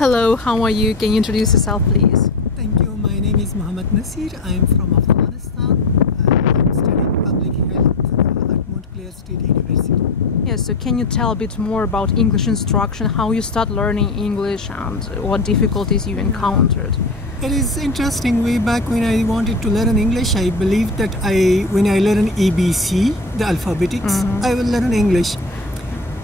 Hello, how are you? Can you introduce yourself, please? Thank you. My name is Mohammad Naseer. I am from Afghanistan. I'm studying public health at Montclair State University. Yes, so can you tell a bit more about English instruction, how you start learning English and what difficulties you encountered? It is interesting. Way back when I wanted to learn English, I believed that when I learn ABC, the alphabetics, I will learn English.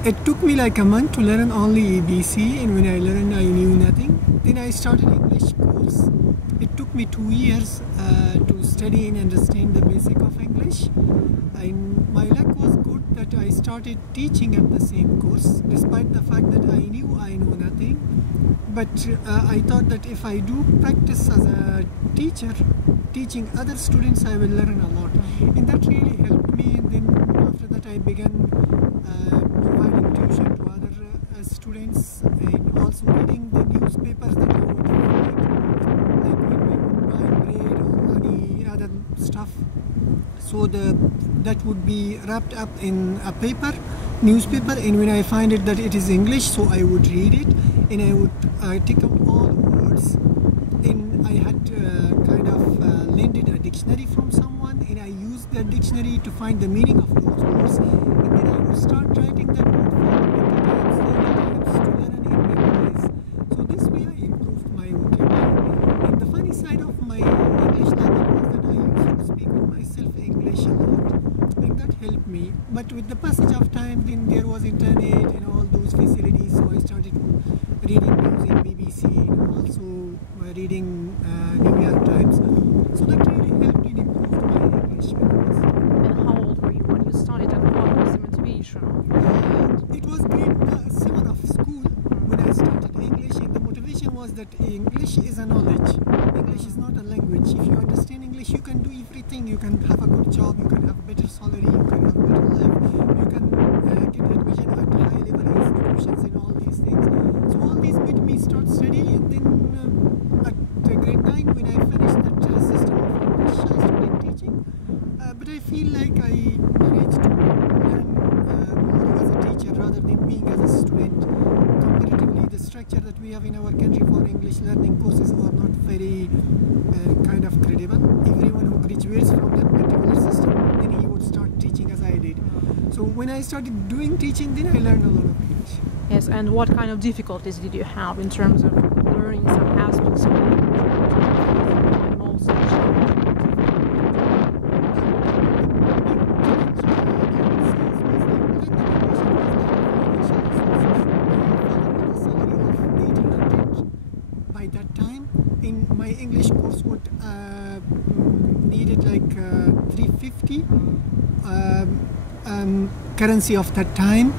It took me like a month to learn only ABC, and when I learned, I knew nothing. Then I started English course. It took me 2 years to study and understand the basic of English. And my luck was good that I started teaching at the same course, despite the fact that I knew I know nothing. But I thought that if I do practice as a teacher, teaching other students, I will learn a lot. And that really helped me. And then after that, I began providing tuition to other students and also reading the newspapers that I would read, like when we would buy bread or any other stuff. So that would be wrapped up in a newspaper, and when I find it that it is English, so I would read it and I would take out all words, and I had kind of lended a dictionary from someone, and I used that dictionary to find the meaning of those words, and then I would start writing that word for 20 times to learn and memorize. So this way I improved my vocabulary. And the funny side of my English learning was that I used to speak with myself English a lot, and that helped me. But with the passage of time, then there was internet and all those facilities, so I started reading news in BBC and also reading New York Times. So that really helped me improve my English. And how old were you when you started, and what was the motivation? It was grade 7 of school when I started English, and the motivation was that English is a knowledge. English is not a language. If you understand English, you can do everything. You can have a good job, you can have better salary, you can have better life, you can get admission at high level institutions and all these things. So all these made me start studying, and then at grade 9 when I finished that system of English, I started teaching. But I feel like I managed to learn more as a teacher rather than being as a student. Comparatively, the structure that we have in our country for English learning courses are not very kind of credible. Everyone who graduates from that particular system, then he would start teaching as I did. So when I started doing teaching, then I learned a lot of English. Yes, and what kind of difficulties did you have in terms of learning some aspects of language? Most by that time, in my English course would needed like 350 currency of that time,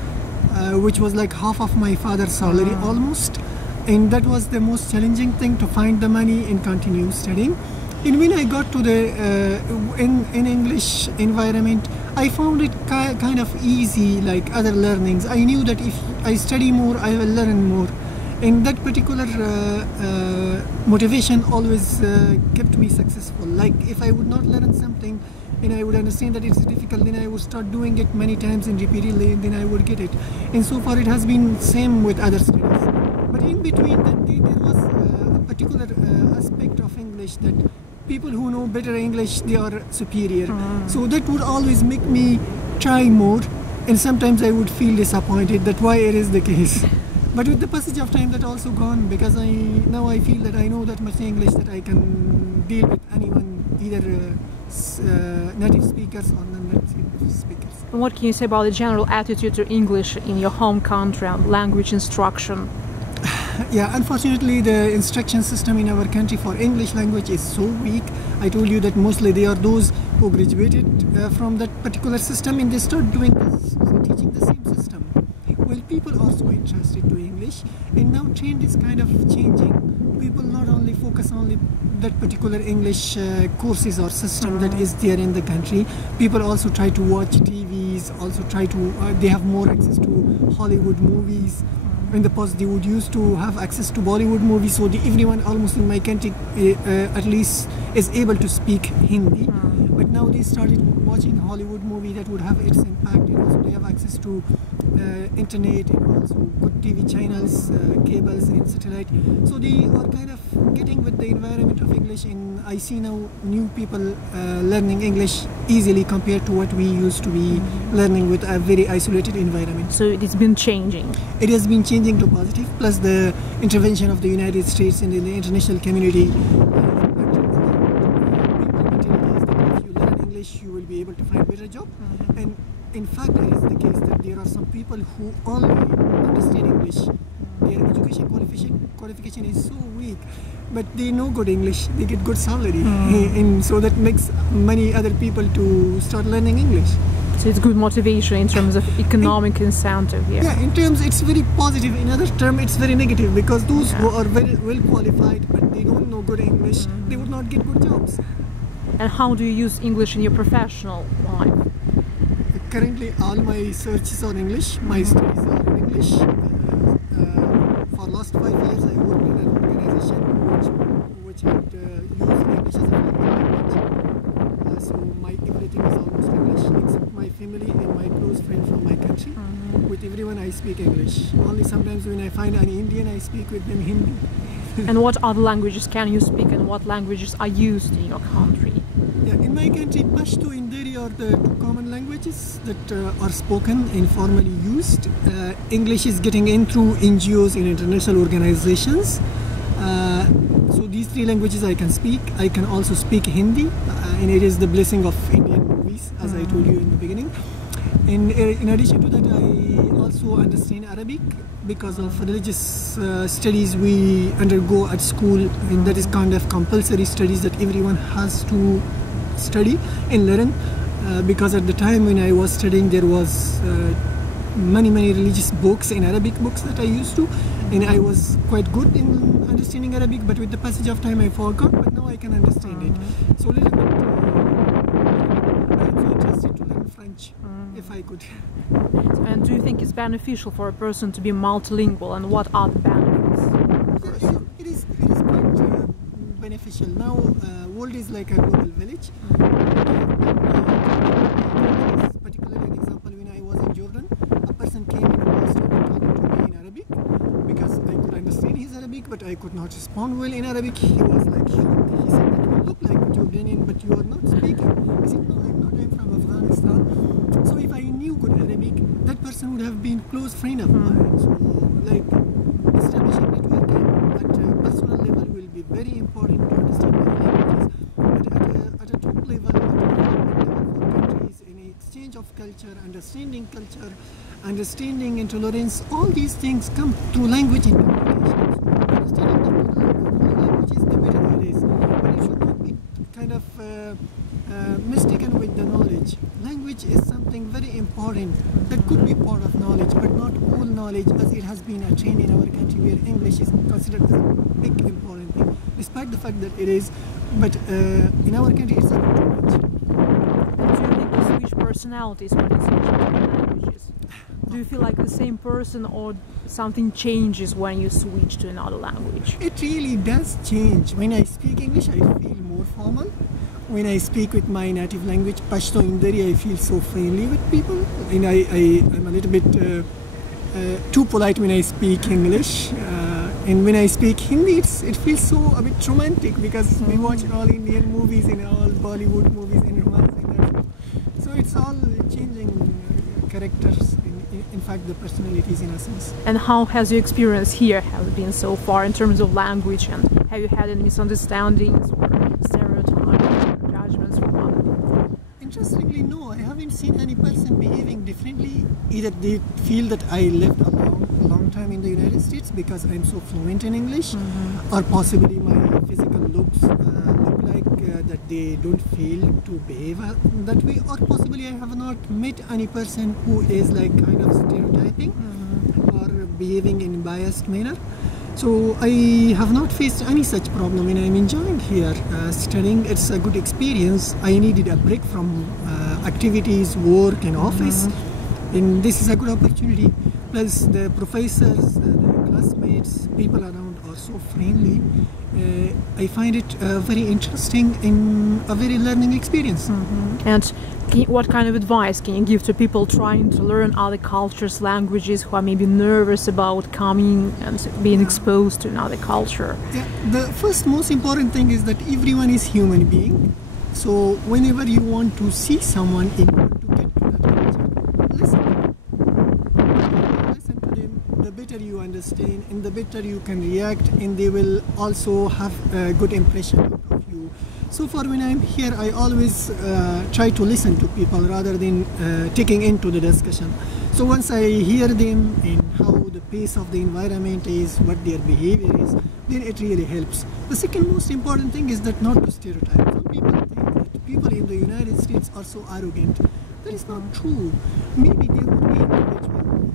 which was like half of my father's salary almost, and that was the most challenging thing, to find the money and continue studying. And when I got to the in English environment, I found it kind of easy like other learnings. I knew that if I study more, I will learn more. And that particular motivation always kept me successful. Like if I would not learn something and I would understand that it's difficult, then I would start doing it many times and repeatedly, and then I would get it. And so far it has been same with other studies. But in between that, there was a particular aspect of English that people who know better English, they are superior. So that would always make me try more, and sometimes I would feel disappointed that why it is the case. But with the passage of time, that also gone, because now I feel that I know that much English that I can deal with anyone, either native speakers or non-native speakers. And what can you say about the general attitude to English in your home country and language instruction? Yeah, unfortunately the instruction system in our country for English language is so weak. I told you that mostly they are those who graduated from that particular system, and they start doing this, teaching the same system. Well, people are so interested to English, and now trend is kind of changing. People not only focus on that particular English courses or system that is there in the country. People also try to watch TVs, also try to, they have more access to Hollywood movies. In the past, they would used to have access to Bollywood movies, so everyone almost in my country at least is able to speak Hindi. But now they started watching Hollywood movie that would have its impact. And also they have access to internet and also good TV channels, cables and satellite. So they are kind of getting with the environment of English, and I see now new people learning English easily compared to what we used to be learning with a very isolated environment. So it's been changing. It has been changing to positive, plus the intervention of the United States and the international community. You will be able to find better job, and in fact it is the case that there are some people who only understand English. Their education qualification is so weak, but they know good English, they get good salary, and so that makes many other people to start learning English. So it's good motivation in terms of economic incentive here. Yeah, in terms it's very positive. In other terms it's very negative, because those who are very well qualified but they don't know good English, they would not get good jobs. And how do you use English in your professional life? Currently, all my searches are English. My studies are in English. For last 5 years, I worked in an organization which had used English as a language. So my everything is almost English, except my family and my close friend from my country. With everyone, I speak English. Only sometimes when I find an Indian, I speak with them Hindi. And what other languages can you speak, and what languages are used in your country? Yeah, in my country, Pashto and Dari are the two common languages that are spoken and formally used. English is getting in through NGOs and international organizations. So these three languages I can speak. I can also speak Hindi, and it is the blessing of Indian movies, as I told you in the beginning. And in addition to that, I also understand Arabic because of religious studies we undergo at school, and that is kind of compulsory studies that everyone has to study and learn. Because at the time when I was studying, there was many religious books and Arabic books that I used to, and I was quite good in understanding Arabic, but with the passage of time I forgot, but now I can understand it. So a little bit, I'm so interested to learn French, if I could. And do you think it's beneficial for a person to be multilingual, and what are the benefits? Yeah, it is quite beneficial. Now, world is like a global village. Particularly an example, when I was in Jordan, a person came and was talking to me in Arabic because I could understand his Arabic, but I could not respond well in Arabic. He was like shocked. He said that you look like Jordanian, but you are not speaking. I said, no, I'm not. I'm from Afghanistan. So if I knew good Arabic, that person would have been close friend of mine. So like establishing networking at personal level will be very important to understand my languages. But at a top level, at a development level for countries, in exchange of culture, understanding and tolerance, all these things come through language and communication. So understanding the languages, the better it is. But it should not be kind of mistaken with the knowledge. Language is something very important that could be part of knowledge, but not all knowledge, as it has been a trend in our country where English is considered as a big important thing, despite the fact that it is. But in our country, it's not too much. Do you think you switch personalities when you switch languages? Do you feel like the same person, or something changes when you switch to another language? It really does change. When I speak English, I feel more formal. When I speak with my native language, Pashto and Dari, I feel so friendly with people. And I'm a little bit too polite when I speak English. And when I speak Hindi, it feels so a bit romantic, because we watch all Indian movies and all Bollywood movies and romance and that. So it's all changing characters, in fact the personalities in a sense. And how has your experience here have been so far in terms of language, and have you had any misunderstandings or stereotypes or judgments from other people? Interestingly, no, I haven't seen any person behaving differently. Either they feel that I lived a long time in the United States because I'm so fluent in English, or possibly my physical looks look like that they don't feel to behave that way, or possibly I have not met any person who is like kind of stereotyping or behaving in a biased manner. So I have not faced any such problem, and I'm enjoying here studying. It's a good experience. I needed a break from activities, work and office, and this is a good opportunity. Plus the professors, the classmates, people around are so friendly. I find it very interesting and a very learning experience. And what kind of advice can you give to people trying to learn other cultures, languages, who are maybe nervous about coming and being exposed to another culture? Yeah, the first most important thing is that everyone is human being. So whenever you want to see someone in order to get to that culture, listen. Listen to them. The better you understand, and the better you can react, and they will also have a good impression out of you. So for when I'm here, I always try to listen to people rather than taking into the discussion. So once I hear them and how the pace of the environment is, what their behavior is, then it really helps. The second most important thing is that not to stereotype. Some people think that people in the United States are so arrogant. That is not true. Maybe they would be individual,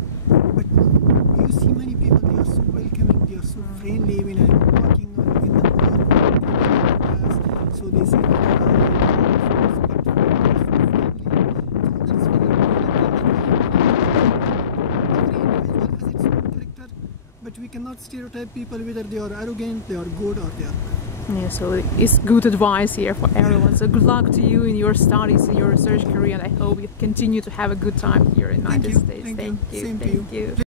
but you see many people, they are so welcoming, they are so friendly. When I'm walking in the park, so they say, but we cannot stereotype people whether they are arrogant, they are good, or they are bad. Yeah, so it's good advice here for everyone. So good luck to you in your studies, in your research career, and I hope you continue to have a good time here in the United States. Thank you. Same to you.